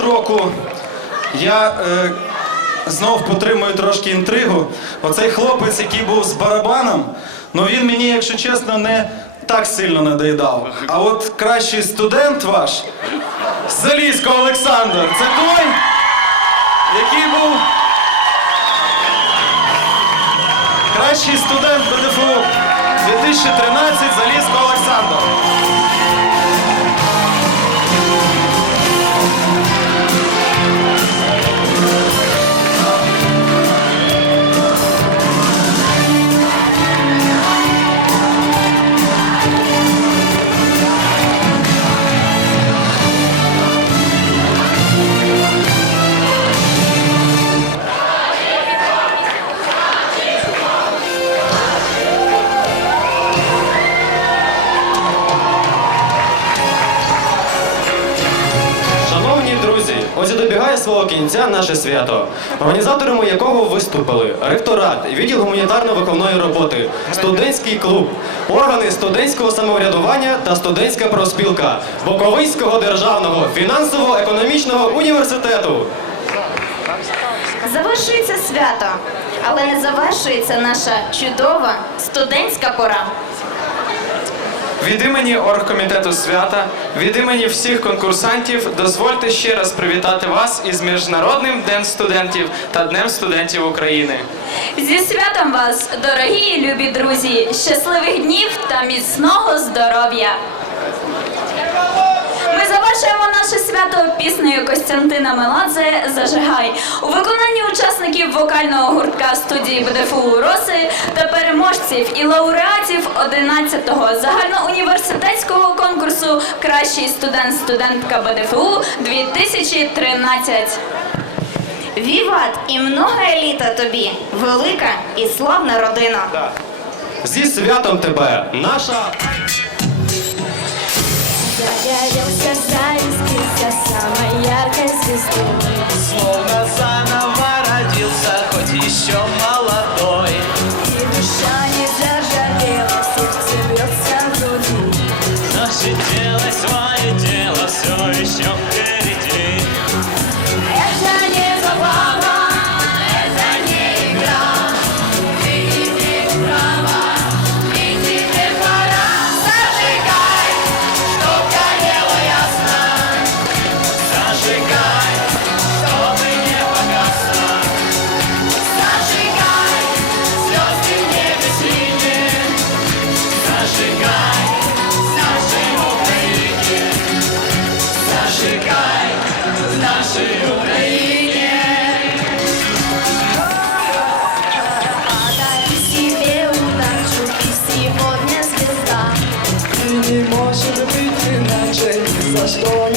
року я е, знов потримую трошки інтригу. Оцей хлопець, який був з барабаном, ну він мені, якщо чесно, не так сильно надоїдав. А от кращий студент ваш, Залізько Олександр, це той, який був кращий студент БДФУ 2013 Залізько Олександр. Свого кінця наше свято, організаторами якого виступили ректорат, відділ гуманітарно-виховної роботи, студентський клуб, органи студентського самоврядування та студентська профспілка Боковинського державного фінансово-економічного університету. Завершується свято, але не завершується наша чудова студентська пора. Від імені оргкомітету свята, від імені всіх конкурсантів, дозвольте ще раз привітати вас із Міжнародним днем студентів та Днем студентів України. Зі святом вас, дорогі і любі друзі! Щасливих днів та міцного здоров'я! Свято піснею Костянтина Меладзе Зажигай у виконанні учасників вокального гуртка студії БДФУ Роси та переможців і лауреатів 11-го загальноуніверситетського конкурсу Кращий студент-студентка БДФУ 2013. Віват і много еліта тобі, велика і славна родина. Зі святом тебе, наша Словно заново родился, хоть еще молодой. И душа не зажарела, сердце бьется в Наше дело, свое дело, все еще в нашей Украине. Подай себе удачу, ты сегодня звезда Не можеш быть иначе ні за что